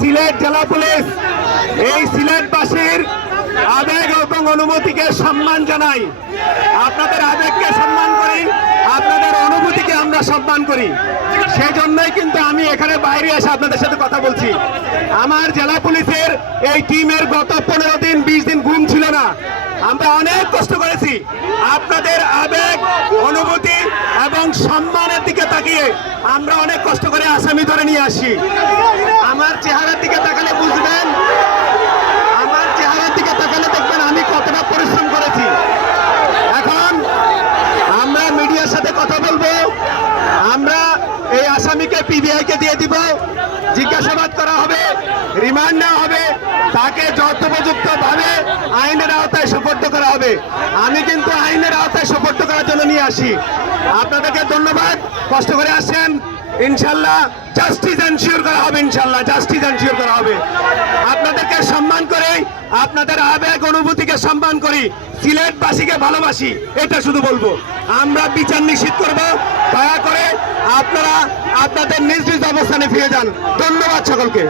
সিলেট জেলা পুলিশ এই সিলেটবাসীর আবেগ এবং অনুভূতিকে সম্মান জানাই। আপনাদের আবেগকে সম্মান করি, আপনাদের অনুভূতিকে আমরা সম্মান করি। সেই জন্যই কিন্তু আমি এখানে বাইরে এসে আপনাদের সাথে কথা বলছি। আমার জেলা পুলিশের এই টিমের গত 15 দিন 20 দিন ঘুম ছিল না। আমরা অনেক কষ্ট করেছি। আপনাদের আবেগ অনুভূতি এবং সম্মানের দিকে তাকিয়ে আমরা অনেক কষ্ট করে আসামি ধরে নিয়ে আসি। আমার চেহারার দিকে তাকালে বুঝবেন, আমার চেহারার দিকে তাকালে দেখবেন আমি কতটা পরিশ্রম করেছি। এখন আমরা মিডিয়ার সাথে কথা বলবো। আমরা এই আসামিকে পিবিআইকে দিয়ে দিব, জিজ্ঞাসাবাদ করা হবে, রিমান্ড নেওয়া হবে, তাকে যথোপযুক্ত ভাবে আইনের আওতায় সুপর্দ করা হবে। আমি কিন্তু আইনের আওতায় সুপর্দ করার জন্য নিয়ে আসি। আপনাদেরকে ধন্যবাদ, কষ্ট করে আসেন। ইনশাল্লাহ জাস্টিস এনশিওর করা হবে, ইনশাল্লাহ জাস্টিস এনশিওর করা হবে। আপনাদেরকে সম্মান করে, আপনাদের আবেগ অনুভূতিকে সম্মান করি, সিলেটবাসীকে ভালোবাসি, এটা শুধু বলবো। আমরা বিচার নিশ্চিত করব। দয়া করে আপনারা আপনাদের নিজ নিজ অবস্থানে ফিরে যান। ধন্যবাদ সকলকে।